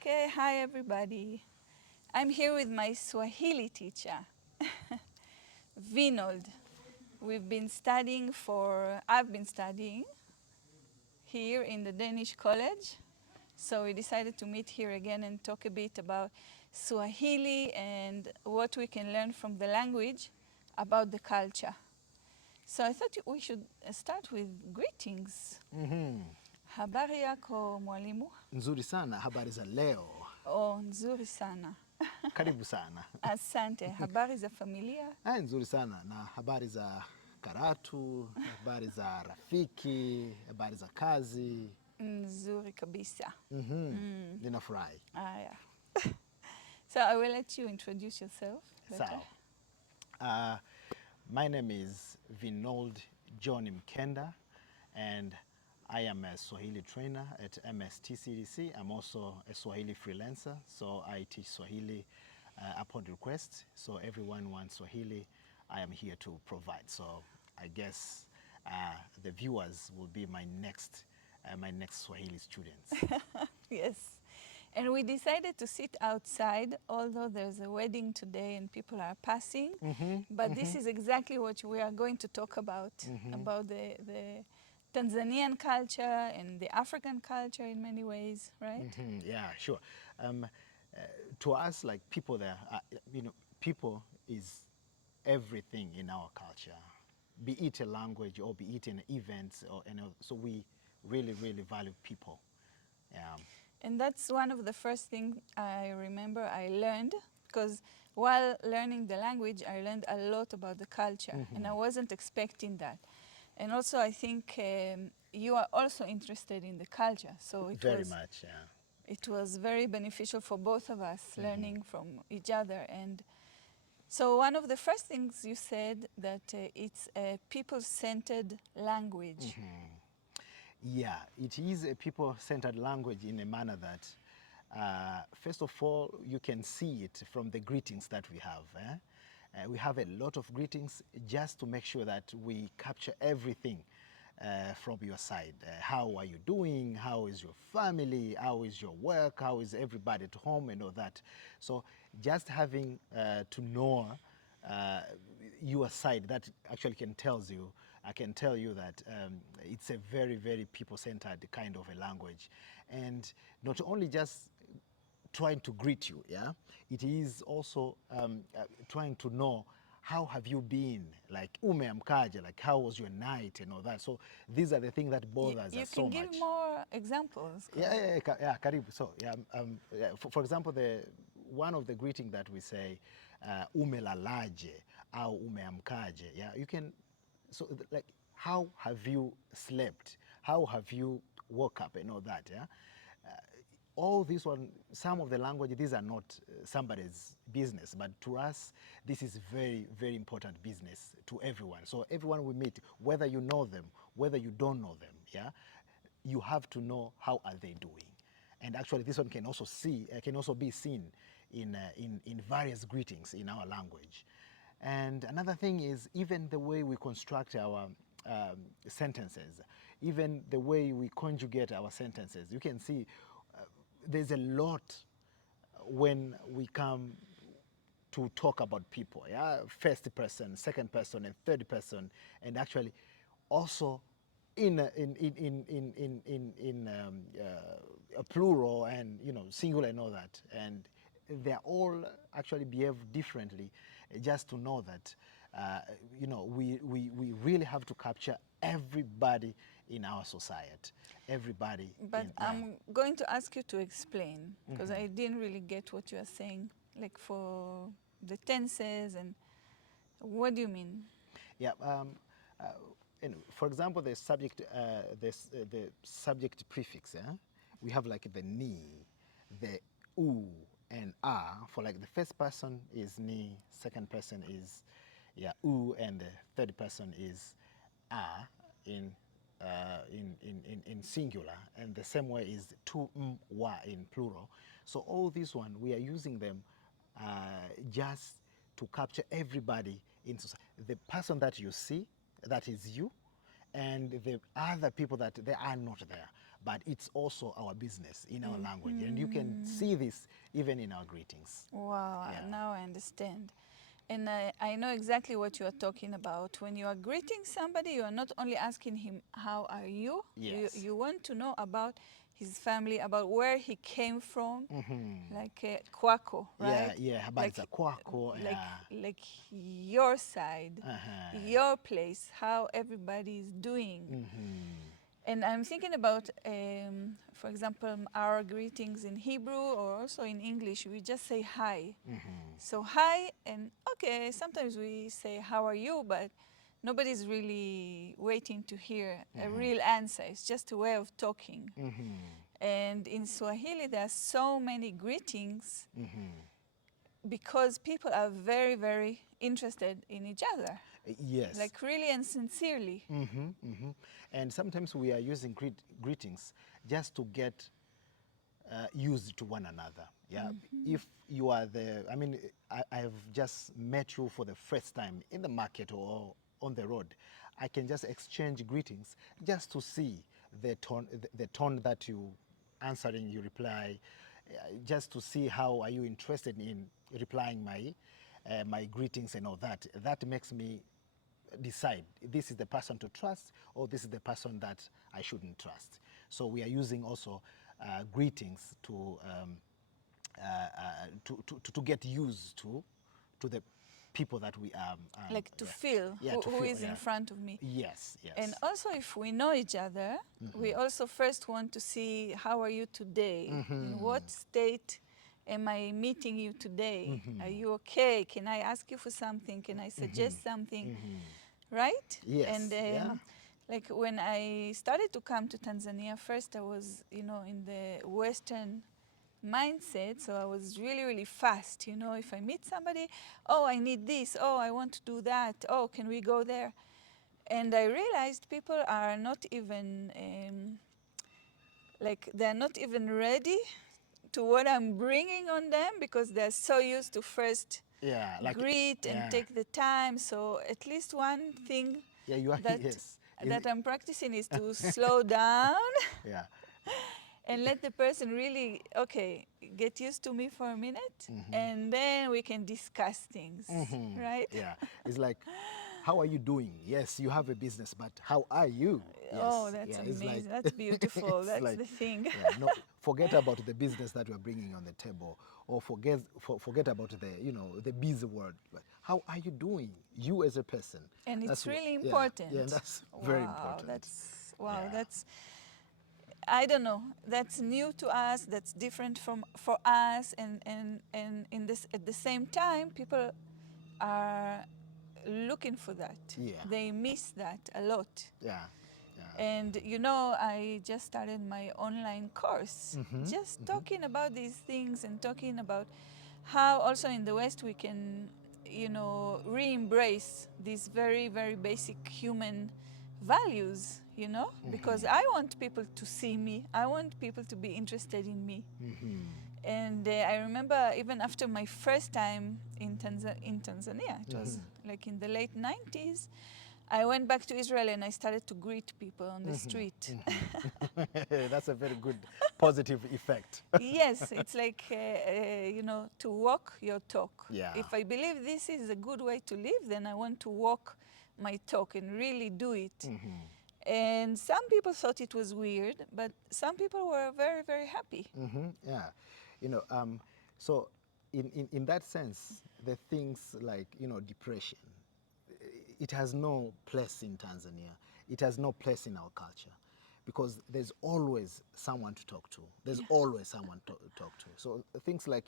Okay, hi everybody. I'm here with my Swahili teacher, Vinold. I've been studying here in the Danish college. So we decided to meet here again and talk a bit about Swahili and what we can learn from the language about the culture. So I thought we should start with greetings. Habari yako mwalimu? Nzuri sana, habari za leo. Oh, nzuri sana. Karibu sana. Asante. Habari za familia? Nzuri sana, na habari za Karatu, habari za rafiki, habari za kazi. Nzuri kabisa. Ninafurahi. Yeah. So I will let you introduce yourself better. So, my name is Vinold John Mkenda, and I am a Swahili trainer at MSTCDC. I'm also a Swahili freelancer, so I teach Swahili upon request. So everyone wants Swahili, I am here to provide. So I guess the viewers will be my next Swahili students. Yes. And we decided to sit outside, although there's a wedding today and people are passing. But this is exactly what we are going to talk about the Tanzanian culture and the African culture in many ways, right? Yeah, sure. To us, like people there, people is everything in our culture, be it a language or be it an event, so we really, really value people. And that's one of the first things I remember I learned, because while learning the language, I learned a lot about the culture, and I wasn't expecting that. And also, I think you are also interested in the culture, so Very much, yeah. It was very beneficial for both of us, learning from each other. And so one of the first things you said that it's a people-centered language. Yeah, it is a people-centered language in a manner that, first of all, you can see it from the greetings that we have. We have a lot of greetings just to make sure that we capture everything from your side. How are you doing? How is your family? How is your work? How is everybody at home and all that? So just having to know your side, that actually I can tell you that it's a very, very people-centered kind of a language. And not only just trying to greet you, yeah? It is also trying to know how have you been, like umeamkaje, like how was your night and all that. So these are the things that bother us so much. You can give more examples. Yeah, karibu. So for example, one of the greeting that we say, umelalaje au umeamkaje. Yeah, you can. So like, how have you slept? How have you woke up and all that? Yeah. All this one, some of the language, these are not somebody's business, but to us, this is very, very important business to everyone. So everyone we meet, whether you know them, whether you don't know them, yeah, you have to know how are they doing. And actually, this one can also be seen in various greetings in our language. And another thing is even the way we construct our sentences, even the way we conjugate our sentences. You can see there's a lot when we come to talk about people, yeah? First person, second person, and third person, and actually also in a plural and singular and all that, and they all actually behave differently. Just to know that we really have to capture everybody in our society, everybody. But I'm going to ask you to explain, because I didn't really get what you are saying, like for the tenses, and what do you mean? Yeah. For example, the subject, the subject prefix. We have like the ni, the u, and a. For like the first person is ni, second person is u, and the third person is a in singular, and the same way is tu, wa in plural. So all this one, we are using them just to capture everybody in society. The person that you see, that is you, and the other people that they are not there. but it's also our business in our language. And you can see this even in our greetings. Wow, Yeah. now I understand. And I know exactly what you are talking about. When you are greeting somebody, you are not only asking him, how are you? Yes. You want to know about his family, about where he came from, like kwako, right? Yeah, habari za kwako. Like your side, your place, how everybody is doing. And I'm thinking about, for example, our greetings in Hebrew or also in English, we just say hi. So hi, and okay, sometimes we say how are you, but nobody's really waiting to hear a real answer. It's just a way of talking. And in Swahili, there are so many greetings because people are very, very interested in each other. Yes. Like really and sincerely. And sometimes we are using greetings just to get used to one another. Yeah. If you are I mean, I've just met you for the first time in the market or on the road. I can just exchange greetings just to see the tone that you answering, you reply, just to see how are you interested in replying my greetings and all that. That makes me decide this is the person to trust or this is the person that I shouldn't trust. So we are using also greetings to get used to the people that we are Like to feel who is in front of me. Yes. And also if we know each other, we also first want to see how are you today? In what state am I meeting you today? Are you okay? Can I ask you for something? Can I suggest something? Right? Yes. And like when I started to come to Tanzania, first I was, in the Western mindset, so I was really, really fast. If I meet somebody, oh, I need this, oh, I want to do that, oh, can we go there? And I realized people are not even, they're not even ready to what I'm bringing on them because they're so used to first greet and take the time. So at least one thing that I'm practicing is to slow down and let the person really, get used to me for a minute, and then we can discuss things, right? Yeah, it's like, how are you doing? Yes, you have a business, but how are you? Yes. Oh, that's amazing. That's beautiful. That's the thing. No, forget about the business that we're bringing on the table, or forget about the busy word. Like, how are you doing? You as a person. And it's really important. Yeah, that's very important. That's I don't know. That's new to us. That's different for us, and in this at the same time, people are looking for that. Yeah. They miss that a lot. Yeah. And I just started my online course, just talking about these things and talking about how also in the West we can, re-embrace these very, very basic human values, because I want people to see me. I want people to be interested in me. And I remember even after my first time in Tanzania, it was like in the late 90s, I went back to Israel and I started to greet people on the street. That's a very good positive effect. Yes, it's like, to walk your talk. Yeah. If I believe this is a good way to live, then I want to walk my talk and really do it. And some people thought it was weird, but some people were very, very happy. Yeah. So in that sense, the things like, depression, it has no place in Tanzania. It has no place in our culture because there's always someone to talk to. There's always someone to talk to. So things like,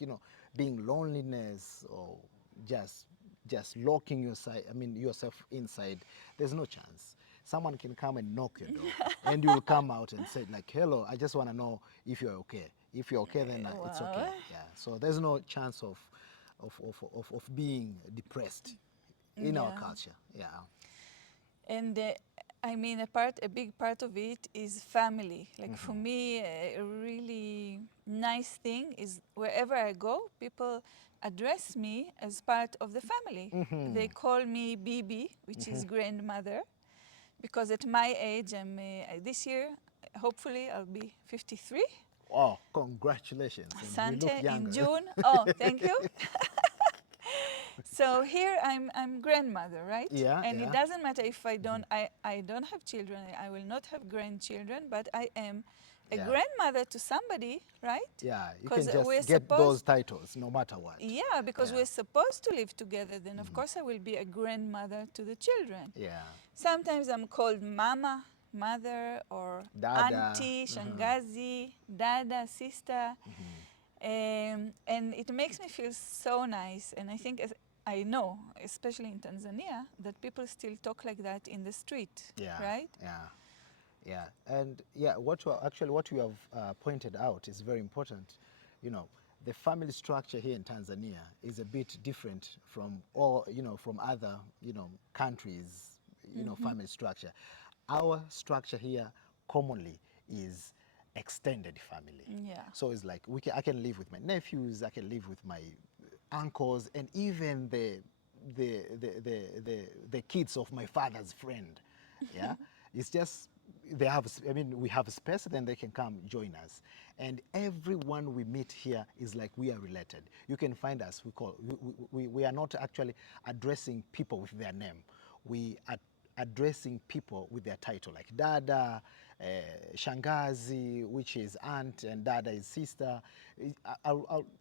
being loneliness or just locking yourself inside, there's no chance. Someone can come and knock your door and you'll come out and say like, hello, I just want to know if you're okay. If you're okay, then it's okay. Yeah. So there's no chance of being depressed in our culture. Yeah. And a big part of it is family. Like for me, a really nice thing is wherever I go, people address me as part of the family. They call me Bibi, which is grandmother, because at my age, this year hopefully I'll be 53. Oh, congratulations. And you look Asante, younger. in June. Oh, thank you. So here I'm grandmother, right? Yeah, And it yeah. doesn't matter if I don't have children, I will not have grandchildren, but I am a Yeah. grandmother to somebody, right? Yeah, you Because can just we're get those supposed, titles no matter what. yeah, because Yeah. we're supposed to live together, then of course I will be a grandmother to the children. Yeah. Sometimes I'm called mama, mother, or Dada. auntie, shangazi, dada, sister. And it makes me feel so nice. And I think, I know, especially in Tanzania, that people still talk like that in the street, Yeah. right? Yeah. Yeah. And yeah, what you have pointed out is very important. You know, the family structure here in Tanzania is a bit different from from other, countries, family structure. Our structure here commonly is extended family. Yeah. So it's like I can live with my nephews, I can live with my uncles, and even the kids of my father's friend. Yeah, it's just we have a space, then they can come join us, and everyone we meet here is like we are related. You can find us. We are not actually addressing people with their name. We are addressing people with their title, like dada, shangazi, which is aunt, and dada is sister.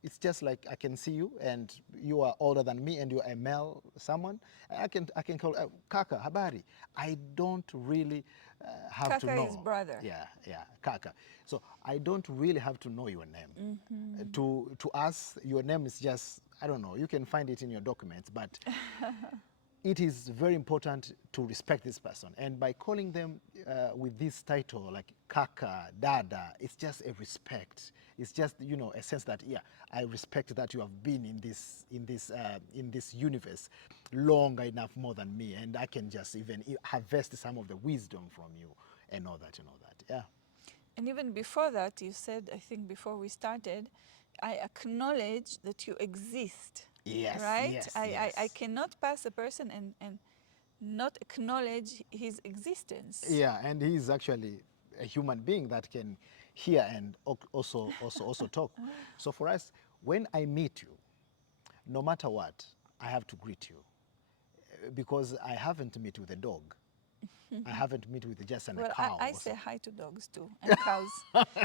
It's just like I can see you, and you are older than me, and you are a male someone. I can call kaka, habari. I don't really have to Kaka know. is brother. Yeah, yeah, kaka. So I don't really have to know your name. To us, your name is just, I don't know. You can find it in your documents, but it is very important to respect this person. And by calling them with this title, like kaka, dada, it's just a respect. It's just, a sense that, yeah, I respect that you have been in this universe long enough more than me, and I can just even harvest some of the wisdom from you and all that. Yeah. And even before that, you said, I think before we started, I acknowledge that you exist. Yes, Right? yes, I yes. cannot pass a person and not acknowledge his existence. Yeah, and he's actually a human being that can hear and also talk. So for us, when I meet you, no matter what, I have to greet you, because I haven't met with a dog. I haven't met with just a Well, cow. I or say so. hi to dogs too, and cows.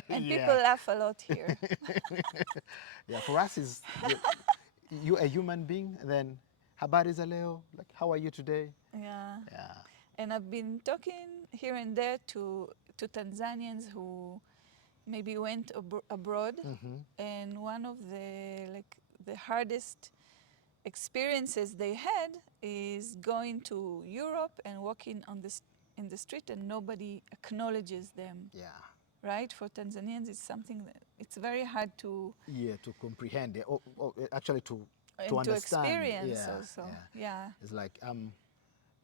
And people Yeah. laugh a lot here. Yeah, for us is you a human being, then habari za leo, like how are you today? Yeah. Yeah. And I've been talking here and there to Tanzanians who maybe went abroad, and one of the hardest experiences they had is going to Europe and walking in the street and nobody acknowledges them. Yeah. Right? For Tanzanians, it's something that it's very hard to To comprehend, actually to and to understand. experience Yeah, also. yeah. Yeah. It's like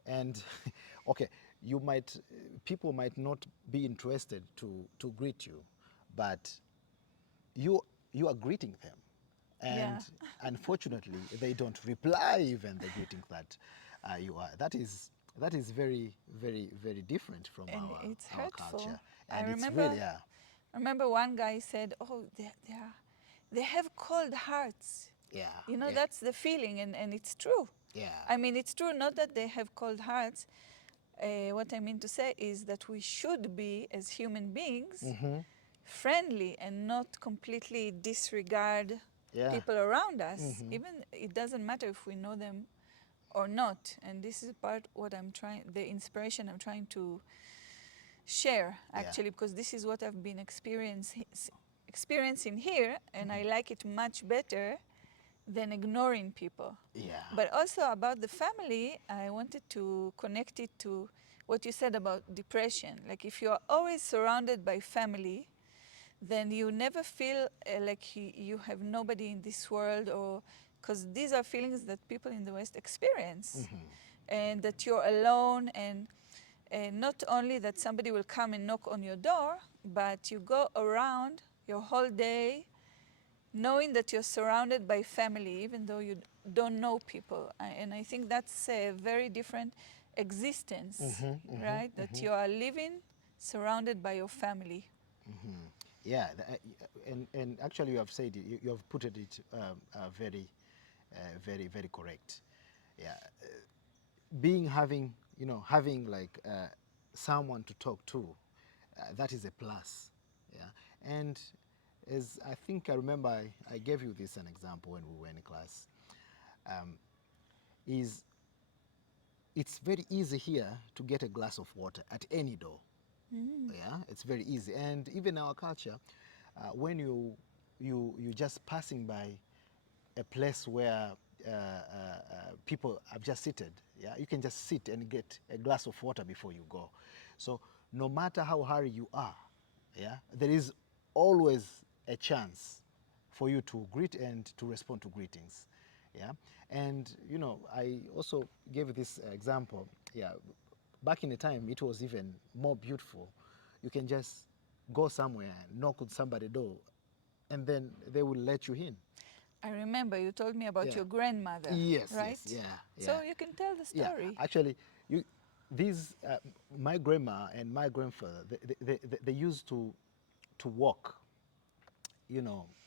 and okay, people might not be interested to greet you, but you are greeting them, Yeah. and unfortunately they don't reply even the greeting that you are. That is very, very, very different from And it's our hurtful. culture, I and it's remember really I remember one guy said, "Oh, they have cold hearts." yeah, You know, yeah, that's the feeling, and it's true. yeah. I mean, it's true, not that they have cold hearts. What I mean to say is that we should be, as human beings, friendly and not completely disregard Yeah. people around us. Even it doesn't matter if we know them or not. And this is part what I'm trying, the inspiration I'm trying to share, actually, because this is what I've been experiencing here, and I like it much better than ignoring people. Yeah. But also about the family, I wanted to connect it to what you said about depression. Like if you're always surrounded by family, then you never feel like you have nobody in this world, or because these are feelings that people in the West experience, and that you're alone, and not only that somebody will come and knock on your door, but you go around your whole day knowing that you're surrounded by family, even though you don't know people. And I think that's a very different existence, right? That you are living surrounded by your family. Yeah, and actually you have said it, you have put it very, very correct. Yeah, being having having like someone to talk to, that is a plus. Yeah, and as I think I remember, I gave you this an example when we were in class. Is it's very easy here to get a glass of water at any door. Yeah, it's very easy. And even our culture, when you just passing by a place where people have just seated, yeah, you can just sit and get a glass of water before you go. So no matter how hurry you are, yeah, there is always a chance for you to greet and to respond to greetings. Yeah, and I also gave this example. Yeah, back in the time it was even more beautiful. You can just go somewhere, knock on somebody's door, and then they will let you in. I remember you told me about Yeah. your grandmother, Yes, right? yes, yeah. So you can tell the Yeah, story. actually, you, these my grandma and my grandfather, they used to walk,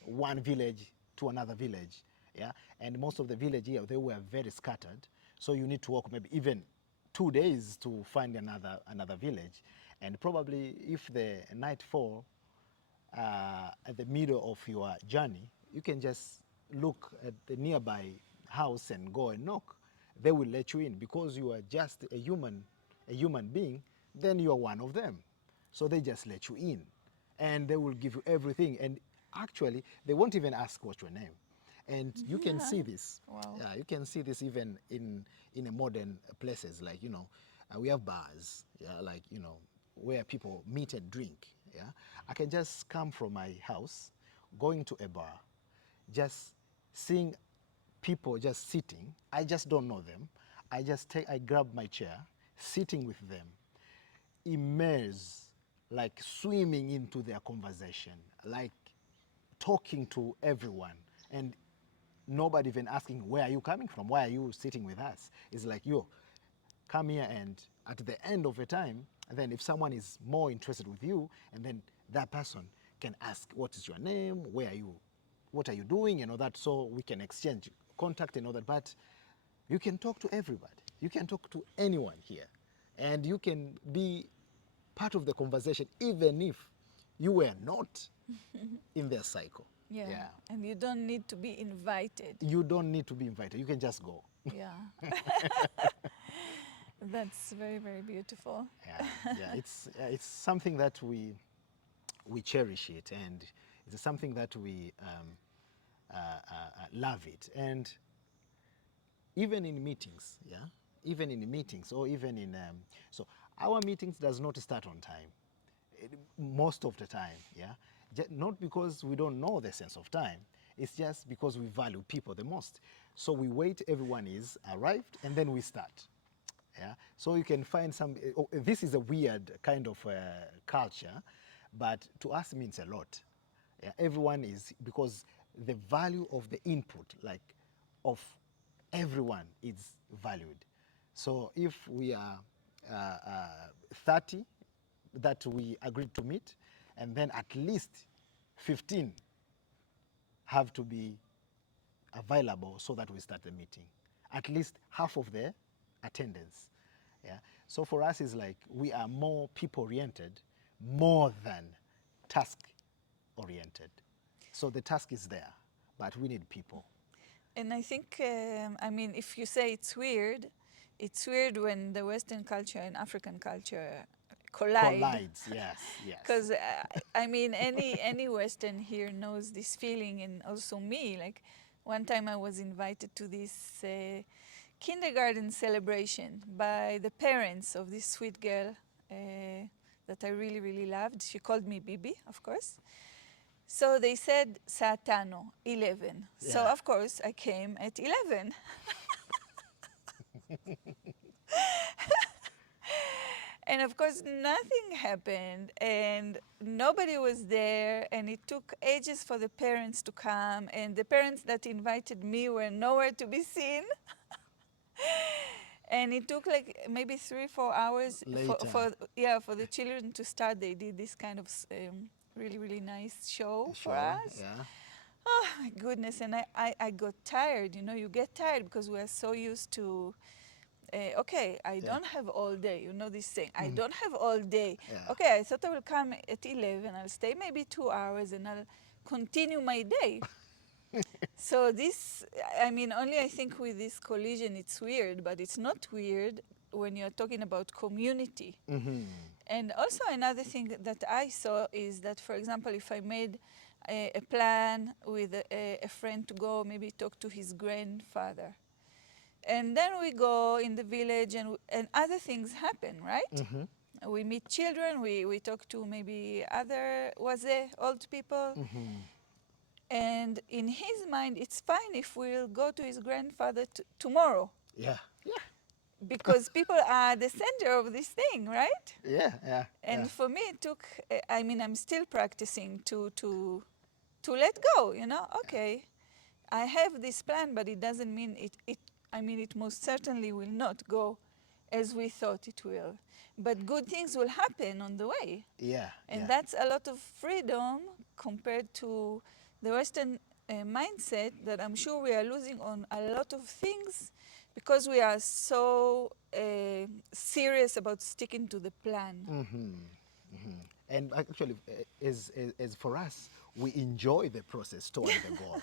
one village to another village, yeah. And most of the village here, they were very scattered, so you need to walk maybe even 2 days to find another village, and probably if the night fall at the middle of your journey, you can just look at the nearby house and go and knock. They will let you in because you are just a human being. Then you are one of them, so they just let you in, and they will give you everything. And actually, they won't even ask what's your name. And you can see this. Wow. Yeah, you can see this even in a modern places like we have bars. Yeah, like where people meet and drink. Yeah, I can just come from my house, going to a bar, just seeing people just sitting. I just don't know them. I grab my chair, sitting with them, immerse, like swimming into their conversation, like talking to everyone, and nobody even asking, where are you coming from? Why are you sitting with us? It's like, yo, come here, and at the end of the time, then if someone is more interested with you, and then that person can ask, what is your name? Where are you? What are you doing? And all that, so we can exchange contact and all that. But you can talk to everybody. You can talk to anyone here. And you can be part of the conversation, even if you were not in their cycle. Yeah. Yeah. And you don't need to be invited. You don't need to be invited. You can just go. Yeah. That's very, very beautiful. Yeah. It's something that we cherish it, and it's something that we love it. And even in meetings, yeah, even in meetings, or even in so our meetings does not start on time most of the time, yeah. Not because we don't know the sense of time, it's just because we value people the most. So we wait, everyone is arrived, and then we start. Yeah. So you can find some. This is a weird kind of culture, but to us it means a lot. Yeah. Everyone is, because the value of the input, like of everyone, is valued. So if we are 30 that we agreed to meet, and then at least 15 have to be available so that we start the meeting. At least half of the attendance. Yeah. So for us, it's like we are more people-oriented more than task-oriented. So the task is there, but we need people. And I think, I mean, if you say it's weird when the Western culture and African culture collide. Collides, yes, yes. Because I mean, any Western here knows this feeling, and also me. Like one time, I was invited to this kindergarten celebration by the parents of this sweet girl that I really, really loved. She called me Bibi, of course. So they said Satano, 11. So Yeah. of course I came at 11. And of course nothing happened, and nobody was there, and it took ages for the parents to come, and the parents that invited me were nowhere to be seen. And it took like maybe 3-4 hours Later. for the children to start. They did this kind of really, really nice show for Sure, us. yeah. Oh my goodness, and I got tired, you know, you get tired because we are so used to, okay, I Yeah. don't have all day, you know this saying, I Mm. don't have all day. Yeah. Okay, I thought I will come at 11, I'll stay maybe 2 hours and I'll continue my day. So this, I mean, only I think with this collision it's weird, but it's not weird when you're talking about community. Mm-hmm. And also another thing that I saw is that, for example, if I made a plan with a friend to go maybe talk to his grandfather, and then we go in the village and other things happen, right? Mm-hmm. We meet children, we talk to maybe other, was there, old people, Mm-hmm. and in his mind it's fine if we'll go to his grandfather tomorrow, Yeah. Yeah. because people are the center of this thing, right? Yeah. Yeah. Yeah. And for me it took, I mean, I'm still practicing to let go, you know. Okay, I have this plan, but it doesn't mean it I mean, it most certainly will not go as we thought it will, but good things will happen on the way. Yeah. And Yeah. that's a lot of freedom compared to the Western mindset that I'm sure we are losing on a lot of things because we are so serious about sticking to the plan. Mm-hmm. Mm-hmm. And actually, as for us, we enjoy the process toward the goal.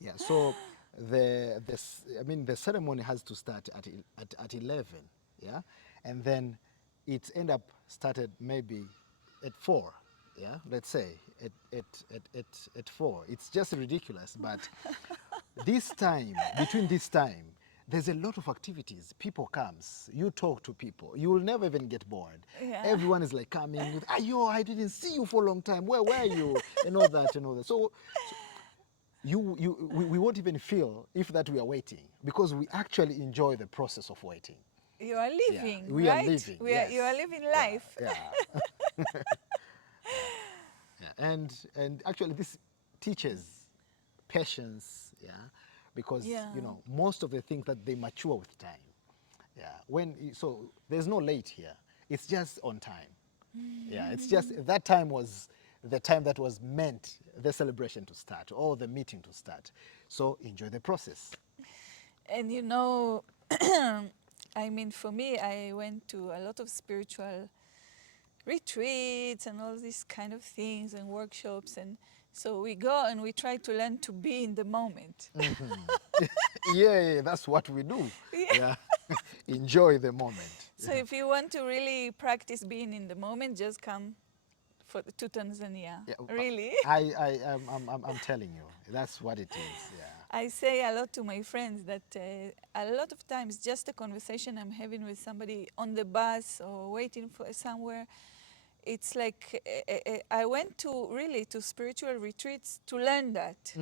Yeah. So I mean, the ceremony has to start at 11. Yeah, and then it end up started maybe at 4. Yeah, let's say at 4. It's just ridiculous, but this time, between this time, there's a lot of activities. People comes, you talk to people. You will never even get bored. Yeah. Everyone is like coming with, "Ayo, I didn't see you for a long time. Where were you?" And all that and all that. So we won't even feel if that we are waiting because we actually enjoy the process of waiting. You are Yeah, living, we are right? living. You are Yes. living Yeah, life. yeah. Yeah. And actually this teaches patience, yeah, because Yeah. you know most of the things that they mature with time. Yeah, so there's no late here. It's just on time. Yeah, it's just that time was the time that was meant the celebration to start or the meeting to start. So enjoy the process. And you know, I mean, for me, I went to a lot of spiritual retreats and all these kind of things and workshops, and so we go and we try to learn to be in the moment. Yeah, that's what we do. Yeah. Yeah, enjoy the moment. So if you want to really practice being in the moment, just come to Tanzania. Yeah, Really. I'm telling you, that's what it is. Yeah. I say a lot to my friends that a lot of times just a conversation I'm having with somebody on the bus or waiting for somewhere, it's like I went to spiritual retreats to learn that,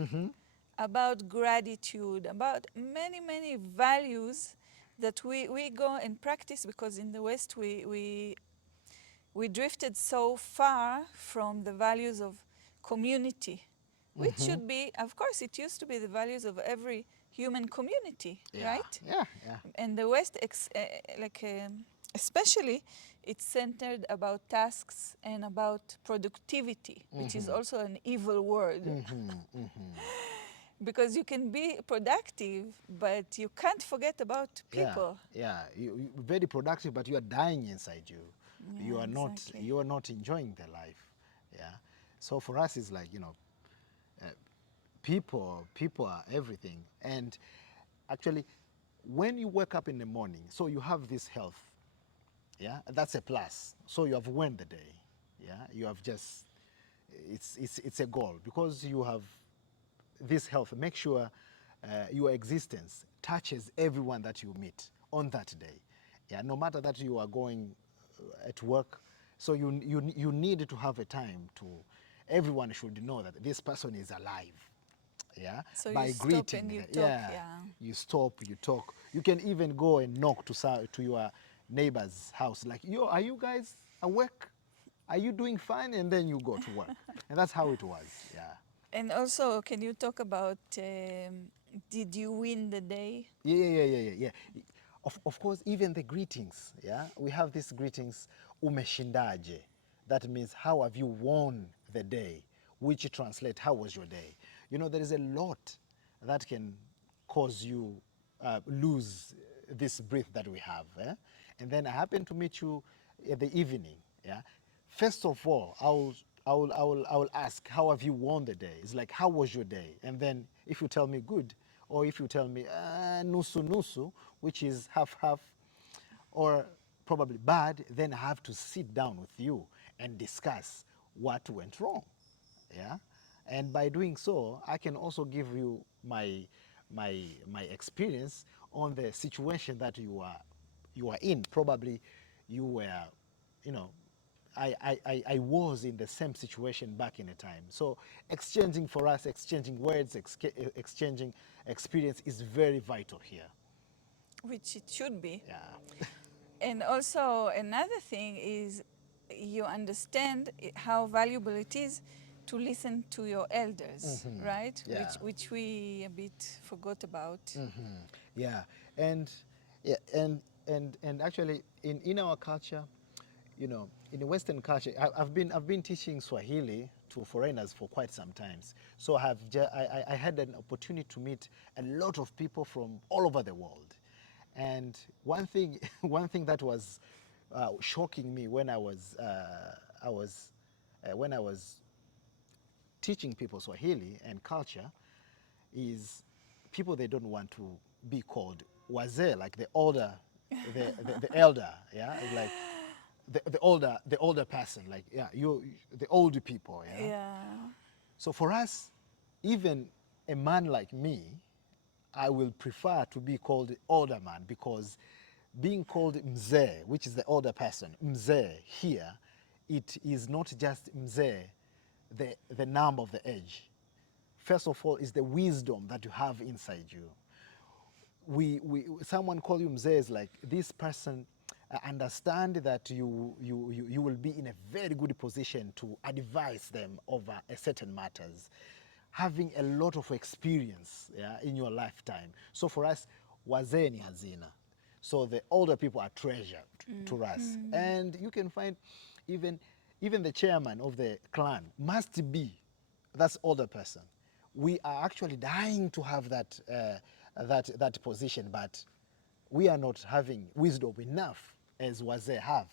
about gratitude, about many, many values that we go and practice, because in the West we drifted so far from the values of community, which should be, of course, it used to be the values of every human community, Yeah. right? Yeah. Yeah. And the West, especially, it's centered about tasks and about productivity, which is also an evil word. Because you can be productive, but you can't forget about people. Yeah, yeah. You very productive, but you are dying inside you. Yeah, You are not. exactly. You are not enjoying the life. Yeah. So for us, it's like, you know, people are everything. And actually, when you wake up in the morning, so you have this health. Yeah, that's a plus. So you have won the day. Yeah, you have just. It's a goal because you have this health. Make sure your existence touches everyone that you meet on that day. Yeah, no matter that you are going at work, so you need to have a time to. Everyone should know that this person is alive. Yeah, So by you stop greeting. and you talk, Yeah, you stop, you talk. You can even go and knock to your neighbor's house, like, "Yo, are you guys awake? Are you doing fine?" And then you go to work, and that's how it was. Yeah. And also, can you talk about, did you win the day? Yeah. Of course, even the greetings, yeah? We have these greetings, umeshindaje. That means, how have you won the day? Which translate, how was your day? You know, there is a lot that can cause you lose this breath that we have. Eh? And then I happen to meet you in the evening. Yeah. First of all, I will ask, how have you won the day? It's like, how was your day? And then if you tell me good, or if you tell me nusu nusu, which is half half, or probably bad, then I have to sit down with you and discuss what went wrong. Yeah, and by doing so, I can also give you my experience on the situation that you are in. Probably you were, you know, I was in the same situation back in a time. So exchanging for us, exchanging words, exchanging experience is very vital here. Which it should be. Yeah. And also another thing is you understand how valuable it is to listen to your elders, right? Yeah. Which we a bit forgot about. Yeah, and yeah, and actually, in our culture, you know, in the Western culture, I've been teaching Swahili to foreigners for quite some times. So I had an opportunity to meet a lot of people from all over the world, and one thing one thing that was shocking me when when I was teaching people Swahili and culture is people, they don't want to be called wazee, like the older, the elder, yeah, like the older person, like yeah, you the older people, yeah. Yeah. So for us, even a man like me, I will prefer to be called older man, because being called mzee, which is the older person, mzee here, it is not just mzee, the number of the age. First of all, is the wisdom that you have inside you. Someone call you mzee is like this person understand that you will be in a very good position to advise them over a certain matters, having a lot of experience, yeah, in your lifetime. So for us, wazee ni hazina. So the older people are treasured to us. And you can find even the chairman of the clan must be that's older person. We are actually dying to have that position, but we are not having wisdom enough as wazee have.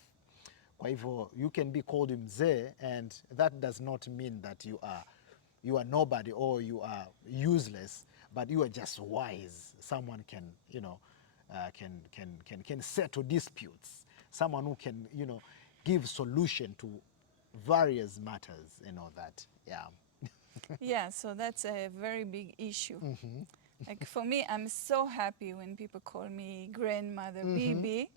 Kwa hivyo, you can be called mzee, and that does not mean that you are nobody or you are useless, but you are just wise. Someone can, you know, can settle disputes. Someone who can, you know, give solution to various matters and all that. Yeah. Yeah, so that's a very big issue. Like for me, I'm so happy when people call me grandmother Bibi,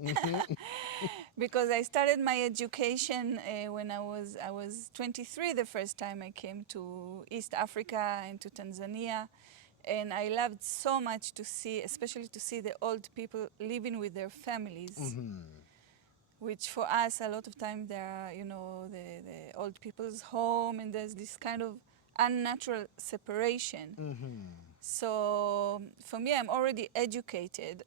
because I started my education when I was 23 the first time I came to East Africa and to Tanzania, and I loved so much to see, especially to see the old people living with their families. Which for us, a lot of time, they are, you know, the old people's home, and there's this kind of unnatural separation. So for me, I'm already educated,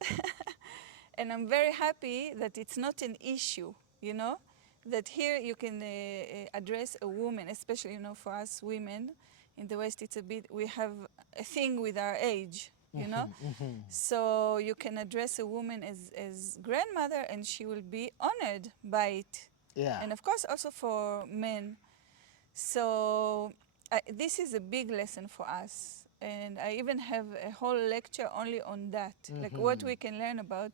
and I'm very happy that it's not an issue, you know, that here you can address a woman, especially, you know, for us women in the West, it's a bit, we have a thing with our age, you know. So you can address a woman as grandmother, and she will be honored by it. Yeah. And of course, also for men. So this is a big lesson for us. And I even have a whole lecture only on that, like what we can learn about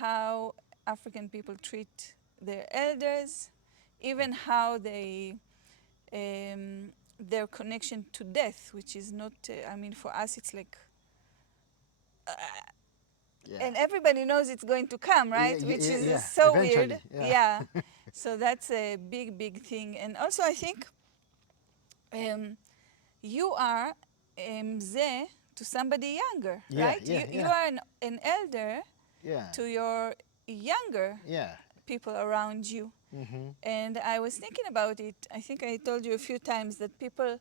how African people treat their elders, even how they their connection to death, which is not, I mean, for us it's like, Yeah. and everybody knows it's going to come, right? Which is so eventually, weird. Yeah. So that's a big, big thing. And also, I think you are mzee to somebody younger, Yeah, right? yeah, You yeah. are an elder Yeah. to your younger Yeah. people around you. And I was thinking about it. I think I told you a few times that people,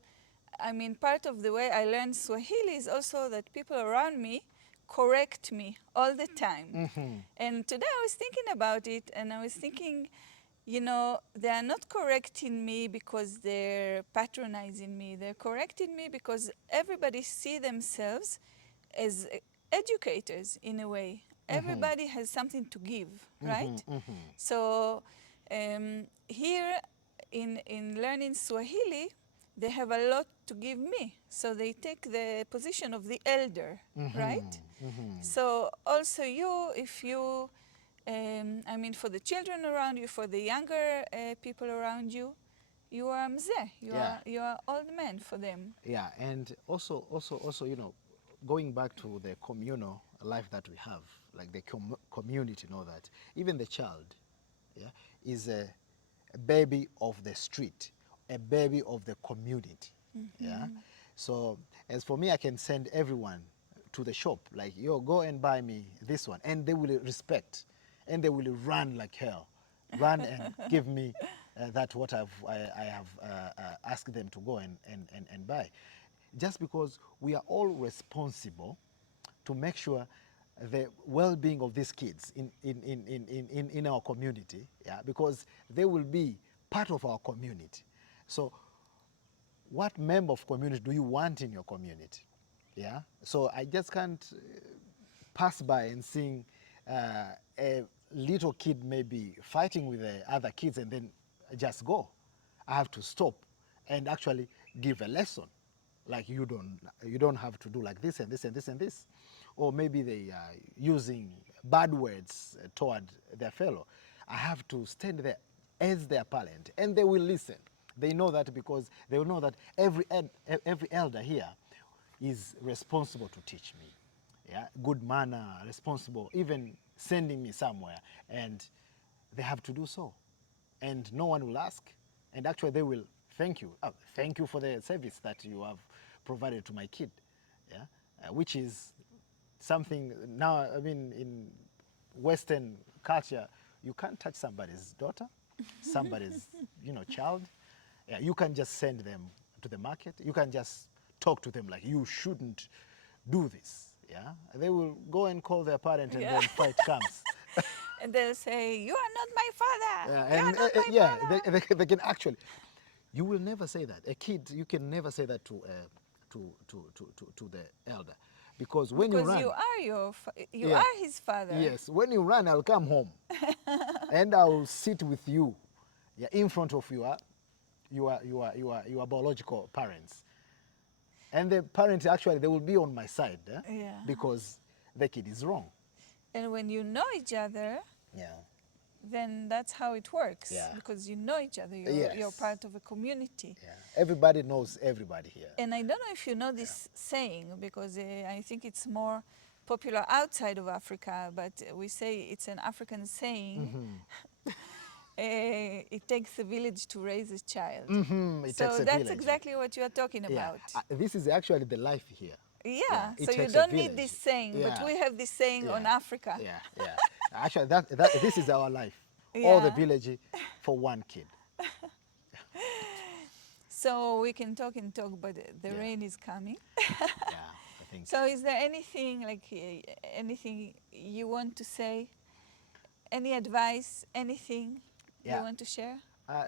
I mean, part of the way I learned Swahili is also that people around me correct me all the time. And today I was thinking about it, and I was thinking, you know, they are not correcting me because they're patronizing me. They're correcting me because everybody see themselves as educators in a way. Everybody has something to give, right? So here in learning Swahili, they have a lot to give me. So they take the position of the elder, right? So also you, if you, I mean, for the children around you, for the younger people around you, you are mzee. You are old man for them. Yeah, and also, you know, going back to the communal life that we have, like the community, and all that. Even the child, yeah, is a baby of the street, a baby of the community. Yeah. So as for me, I can send everyone to the shop, like, yo, go and buy me this one, and they will respect, and they will run like hell, run and give me that what I have asked them to go and buy, just because we are all responsible to make sure the well-being of these kids in our community, yeah, because they will be part of our community. So what member of community do you want in your community? Yeah, so I just can't pass by and seeing a little kid maybe fighting with the other kids and then just go. I have to stop and actually give a lesson, like you don't have to do like this and this and this and this, or maybe they are using bad words toward their fellow. I have to stand there as their parent, and they will listen. They know that, because they will know that every elder here is responsible to teach me, yeah, good manner, responsible, even sending me somewhere, and they have to do so, and no one will ask, and actually they will thank you. Oh, thank you for the service that you have provided to my kid, yeah, which is something now. I mean, in Western culture, you can't touch somebody's daughter, somebody's child. Yeah, you can just send them to the market. You can just talk to them like, you shouldn't do this. Yeah, they will go and call their parent, and Yeah. then fight comes. And they'll say, "You are not my father. Yeah, You are and not my yeah, father." they can actually. You will never say that. A kid, you can never say that to the elder, because when you Because run, you yeah, are his father. yes, when you run, I'll come home and I'll sit with you, yeah, in front of your biological parents, and the parents actually, they will be on my side, Yeah. because the kid is wrong. And when you know each other, Yeah. then that's how it works. Yeah. Because you know each other. You're Yes. part of a community. Yeah. Everybody knows everybody here. And I don't know if you know this saying, because I think it's more popular outside of Africa, but we say it's an African saying. It takes a village to raise a child. It takes So a that's village. exactly what you are talking Yeah. about. This is actually the life here. Yeah, It so you takes a don't need this village. saying, but Yeah. we have this saying Yeah. on Africa. Yeah. Yeah. Actually, this is our life. All the Yeah. village for one kid. So we can talk and talk, but the Yeah. rain is coming. Yeah, I think. So is there anything, like anything you want to say? Any advice, anything you Yeah. want to share?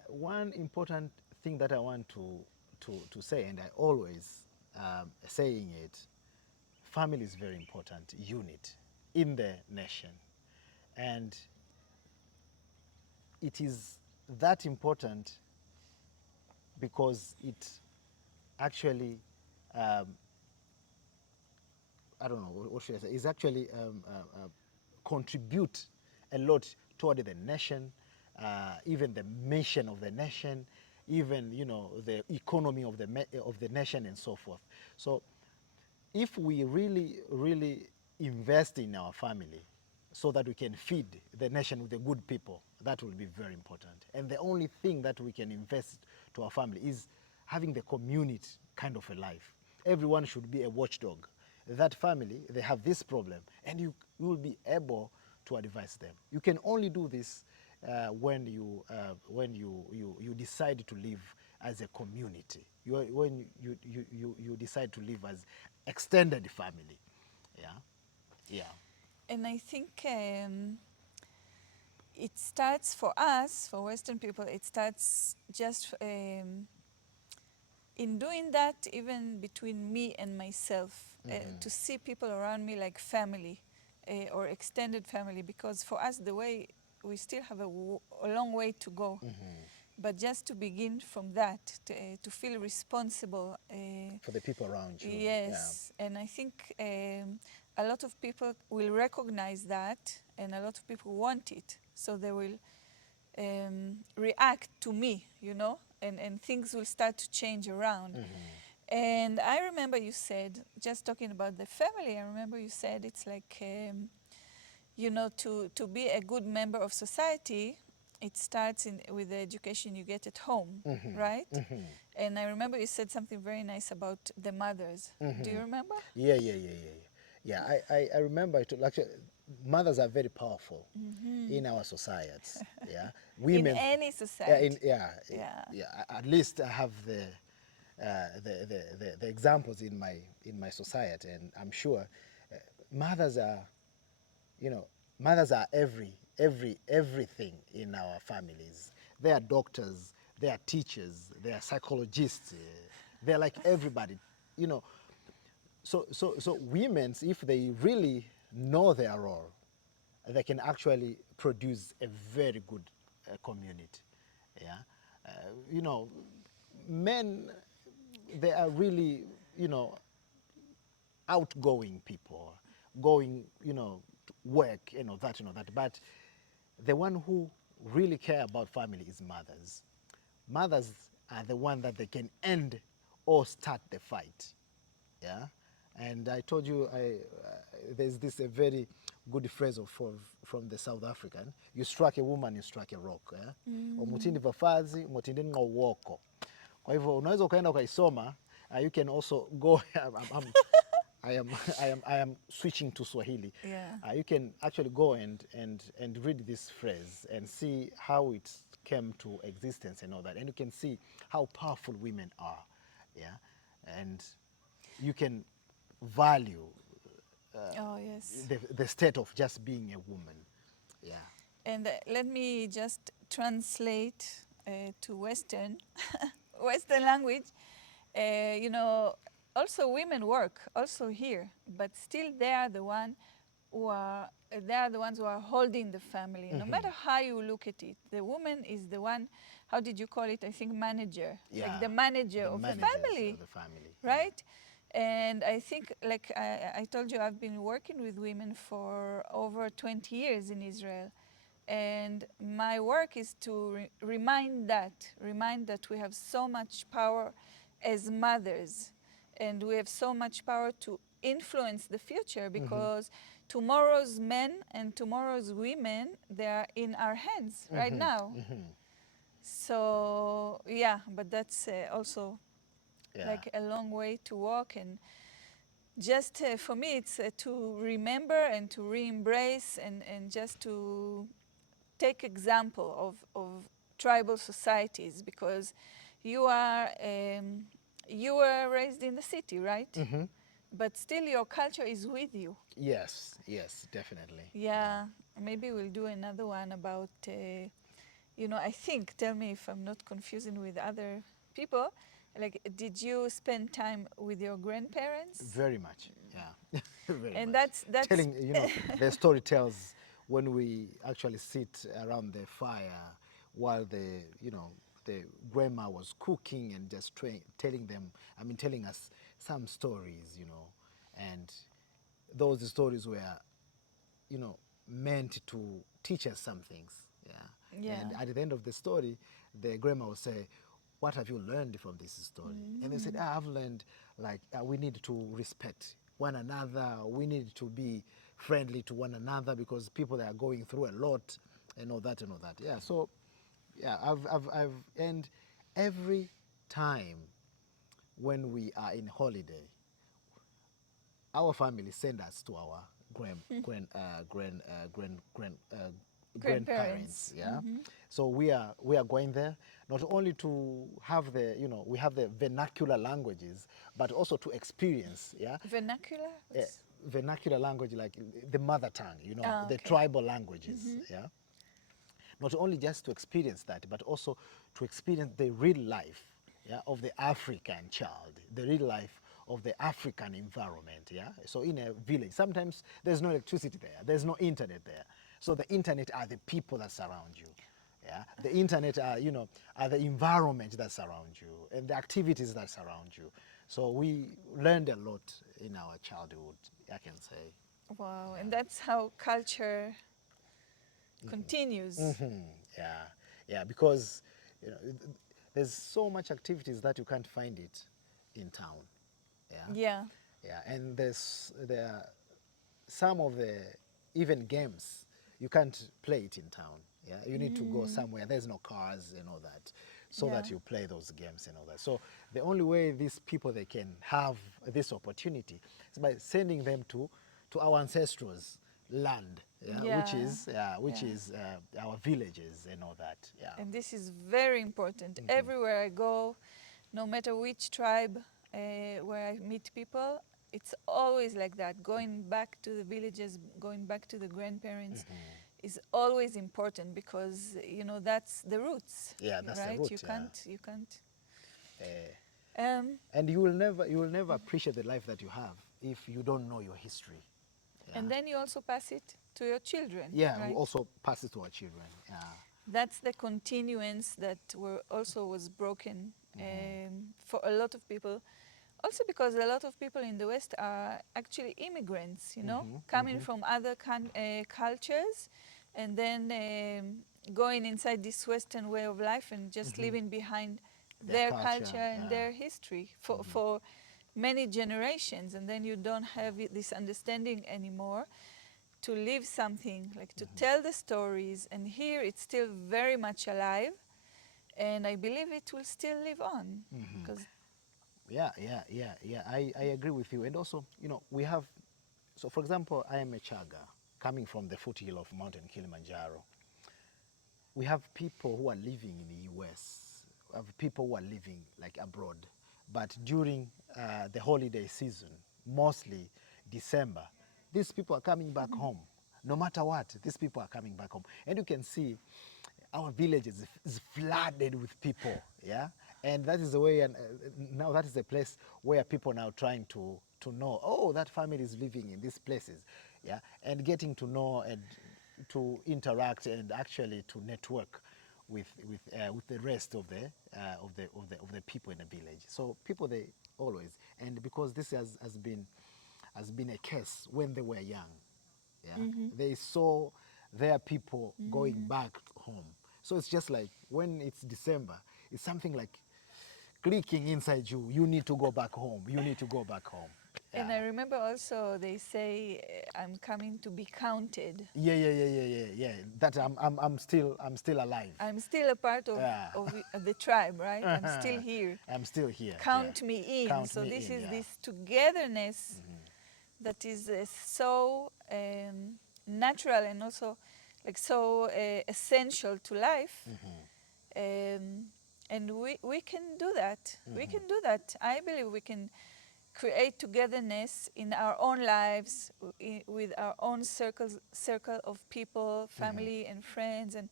One important thing that I want to say, and I always saying it, family is very important unit in the nation, and it is that important because it actually, I don't know, what should I say, is actually contribute a lot toward the nation, even the mission of the nation, even the economy of the nation, and so forth. So if we really invest in our family so that we can feed the nation with the good people, that will be very important. And the only thing that we can invest to our family is having the community kind of a life. Everyone should be a watchdog. That family, they have this problem, and you will be able to advise them. You can only do this when you decide to live as a community. When you decide to live as extended family, yeah. Yeah. And I think it starts for us, for Western people, it starts just in doing that, even between me and myself, to see people around me like family or extended family, because for us, the way, we still have a long way to go. But just to begin from that, to feel responsible. For the people around you. Yes, and I think a lot of people will recognize that, and a lot of people want it, so they will react to me, you know, and things will start to change around. And I remember you said, just talking about the family, I remember you said it's like, you know, to be a good member of society, it starts with the education you get at home, right? And I remember you said something very nice about the mothers. Do you remember? Yeah, yeah, yeah, yeah, yeah. Yeah, I remember it. Actually, mothers are very powerful in our societies. Yeah, In women. any Yeah, society. Yeah. yeah. At least I have the examples in my society, and I'm sure mothers are, you know, mothers are everything in our families. They are doctors, they are teachers, they are psychologists, they're like everybody, you know. So women, if they really know their role, they can actually produce a very good community. Yeah, you know, men, they are really, you know, outgoing people, going, you know, to work, you know that. But the one who really care about family is mothers. Mothers are the one that they can end or start the fight. Yeah, and I told you, there's this a very good phrase from the South African: you strike a woman, you strike a rock. Yeah? Omutindi vafazi umutindi ng'owoko. Kwa hivyo unaweza ukaenda ukaisoma. You can also go. I am switching to Swahili. Yeah. You can actually go and read this phrase and see how it came to existence and all that, and you can see how powerful women are. Yeah, and you can value Oh, yes. the state of just being a woman. Yeah. And let me just translate to Western, Western language. You know, also women work also here, but still they are the one who are they are the ones who are holding the family. No matter how you look at it, the woman is the one. How did you call it? I think manager, Yeah. like the manager The of the managers family, of the family. right? And I think, like I told you, I've been working with women for over 20 years in Israel. And my work is to remind that we have so much power as mothers, and we have so much power to influence the future, because tomorrow's men and tomorrow's women, they are in our hands right now. So yeah, but that's also Yeah. like a long way to walk. And just for me, it's to remember and to re-embrace, and just to take example of tribal societies, because you were raised in the city, right? But still your culture is with you. Yes, yes, definitely. Yeah, maybe we'll do another one about, you know, I think, tell me if I'm not confusing with other people, like, did you spend time with your grandparents? Very much. Yeah. Very And much. that's Telling, you know, the story tells when we actually sit around the fire while the, you know, the grandma was cooking and just telling them, I mean, telling us some stories, you know, and those stories were, you know, meant to teach us some things. Yeah. Yeah. And at the end of the story, the grandma would say, what have you learned from this story? And they said, I've learned, like, we need to respect one another. We need to be friendly to one another, because people that are going through a lot and all that and all that. Yeah. So, yeah, and every time when we are in holiday, our family send us to our grandparents. grandparents. Yeah, so we are going there not only to have the, you know, we have the vernacular languages, but also to experience. Yeah, Vernacular? uh, vernacular language, like the mother tongue, you know, Ah, the okay. tribal languages, yeah. Not only just to experience that, but also to experience the real life, yeah, of the African child, the real life of the African environment, yeah. So in a village, sometimes there's no electricity there, there's no internet there. So the internet are the people that surround you. Yeah, the internet are, you know, are the environment that surround you and the activities that surround you. So we learned a lot in our childhood, I can say. Wow, and that's how culture continues. Yeah, yeah, because you know, there's so much activities that you can't find it in town. Yeah, Yeah. yeah, and there are some of the even games you can't play it in town. Yeah, you need to go somewhere. There's no cars and all that, so Yeah. that you play those games and all that. So the only way these people they can have this opportunity is by sending them to our ancestors' land, yeah, which Yeah. is Yeah. our villages and all that. Yeah. And this is very important. Everywhere I go, no matter which tribe where I meet people, it's always like that. Going back to the villages, going back to the grandparents is always important because you know that's the roots, Yeah, that's the right? root. Yeah. You can't. Eh, Um, and you will never appreciate the life that you have if you don't know your history. Yeah. and then you also pass it to your children, Yeah, we right? also pass it to our children. Yeah. That's the continuance that also was broken for a lot of people. Also because a lot of people in the West are actually immigrants, you know, coming from other cultures and then going inside this Western way of life and just leaving behind Their their culture, culture and yeah. their history for many generations. And then you don't have this understanding anymore to live something, like to tell the stories. And here it's still very much alive. And I believe it will still live on. Because Yeah. I agree with you. And also, you know, we have, so for example, I am a Chaga coming from the foothill of Mountain Kilimanjaro. We have people who are living in the US, we have people who are living like abroad. But during the holiday season, mostly December, these people are coming back home. No matter what, these people are coming back home. And you can see our village is flooded with people, yeah? And that is the way, and now that is the place where people now trying to know, oh, that family is living in these places, yeah? And getting to know and to interact and actually to network with the rest of the people in the village. So people they always, and because this has been a case when they were young, yeah, they saw their people going back home. So it's just like when it's December, it's something like clicking inside you. You need to go back home. You need to go back home. Yeah. And I remember also they say, I'm coming to be counted. Yeah. That I'm still alive. I'm still a part Yeah. of the tribe, right? I'm still here. I'm still here. Count Yeah. me in. Count So me this in, is yeah. this togetherness that is so natural and also like so essential to life. And we can do that. We can do that. I believe we can create togetherness in our own lives with our own circle of people, family and friends, and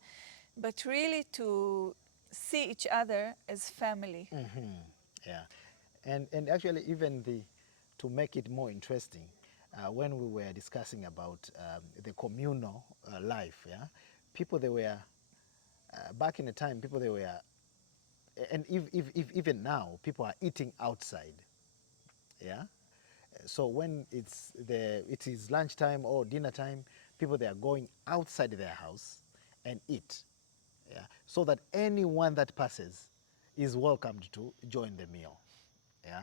but really to see each other as family. Yeah, and actually even to make it more interesting, when we were discussing about the communal life, yeah, people they were back in the time, people they were, and if even now, people are eating outside, yeah. So when it is lunchtime or dinner time, people they are going outside their house and eat, yeah, so that anyone that passes is welcomed to join the meal, yeah.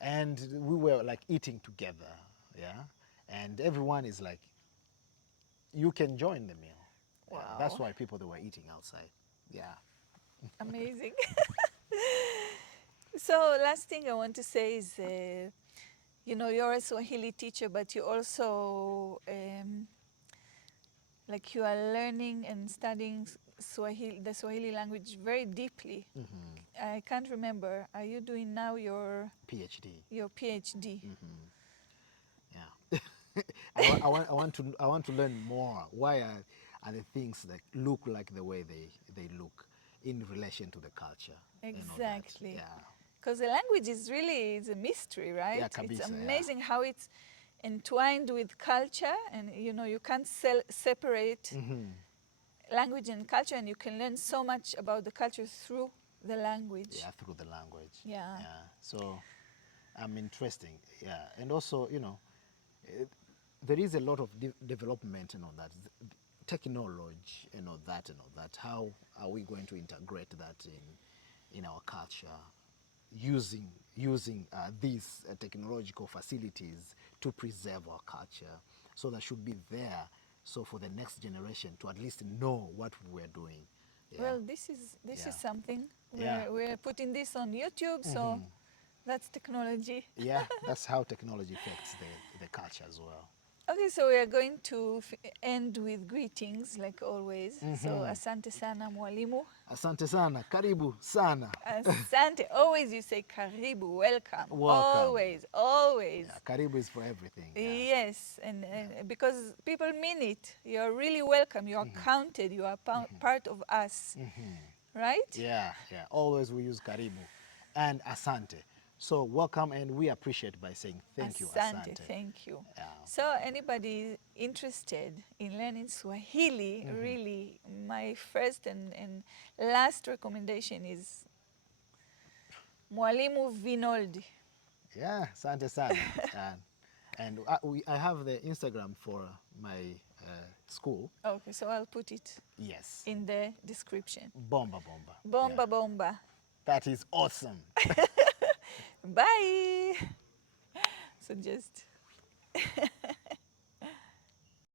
And we were like eating together, yeah, and everyone is like, you can join the meal. Yeah, that's Wow, why people they were eating outside. Yeah. amazing. So last thing I want to say is, you know, you're a Swahili teacher, but you also like you are learning and studying Swahili, the Swahili language very deeply. I can't remember. Are you doing now your PhD. PhD? Yeah. I want to learn more. Why are the things that look like the way they look in relation to the culture? Exactly. Yeah. Because the language is really is a mystery, right? Yeah, It's kabisa, amazing how it's entwined with culture, and you know you can't separate language and culture, and you can learn so much about the culture through the language. Yeah, through the language. Yeah. Yeah. So, interesting. Yeah, and also, eh, there is a lot of development and all that, technology and all that and all that. How are we going to integrate that in our culture, using these technological facilities to preserve our culture? So that should be there. So for the next generation to at least know what we're doing. Yeah. Well, this is Yeah. something. Yeah. We're putting this on YouTube, so that's technology. Yeah, that's how technology affects the culture as well. Okay, so we are going to end with greetings like always. So asante sana mwalimu. Asante sana, karibu sana. Asante. Always you say karibu, welcome. Welcome. Always, always. Yeah, karibu is for everything. Yeah. Yes, and because people mean it. You're really welcome. You are counted. You are part of us. Right? Yeah, yeah. Always we use karibu and asante. So welcome, and we appreciate by saying thank you, asante. Thank you. Yeah. So anybody interested in learning Swahili, really, my first and last recommendation is Mwalimu Vinold. Yeah, asante sana. And I have the Instagram for my school. Okay, so I'll put it Yes. in the description. Bomba bomba. Bomba Yeah. bomba. That is awesome. Bye. So just